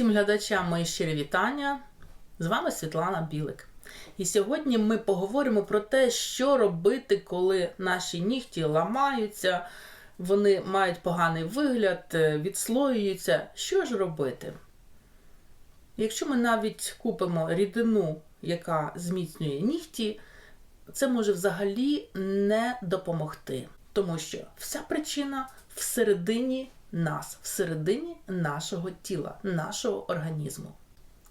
Всім глядачам мої щирі вітання. З вами Світлана Білик. І сьогодні ми поговоримо про те, що робити, коли наші нігті ламаються, вони мають поганий вигляд, е, відслоюються. Що ж робити? Якщо ми навіть купимо рідину, яка зміцнює нігті, це може взагалі не допомогти, тому що вся причина всередині нас, всередині нашого тіла, нашого організму.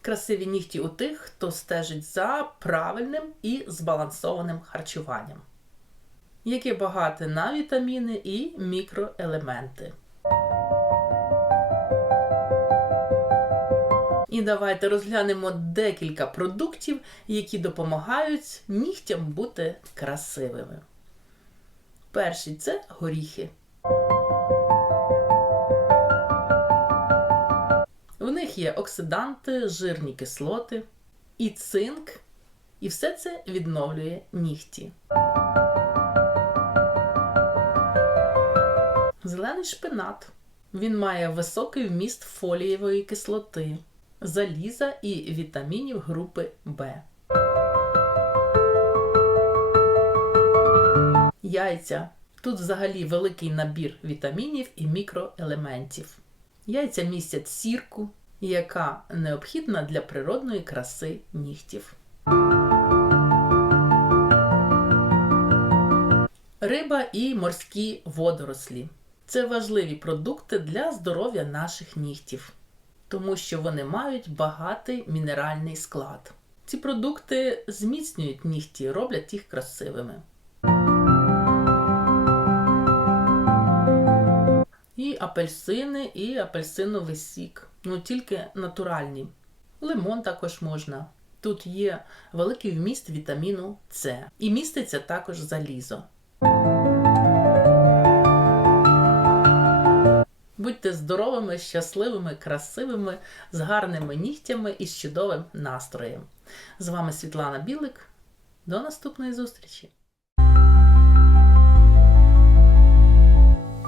Красиві нігті у тих, хто стежить за правильним і збалансованим харчуванням, яке багате на вітаміни і мікроелементи. І давайте розглянемо декілька продуктів, які допомагають нігтям бути красивими. Перший це горіхи. Є оксиданти, жирні кислоти і цинк, і все це відновлює нігті. Зелений шпинат. Він має високий вміст фолієвої кислоти, заліза і вітамінів групи В. Яйця. Тут взагалі великий набір вітамінів і мікроелементів. Яйця містять сірку, яка необхідна для природної краси нігтів. Риба і морські водорослі це важливі продукти для здоров'я наших нігтів, тому що вони мають багатий мінеральний склад. Ці продукти зміцнюють нігті, роблять їх красивими. Апельсини, і апельсиновий сік. Ну тільки натуральні. Лимон також можна. Тут є великий вміст вітаміну С. І міститься також залізо. Будьте здоровими, щасливими, красивими, з гарними нігтями і з чудовим настроєм. З вами Світлана Білик. До наступної зустрічі!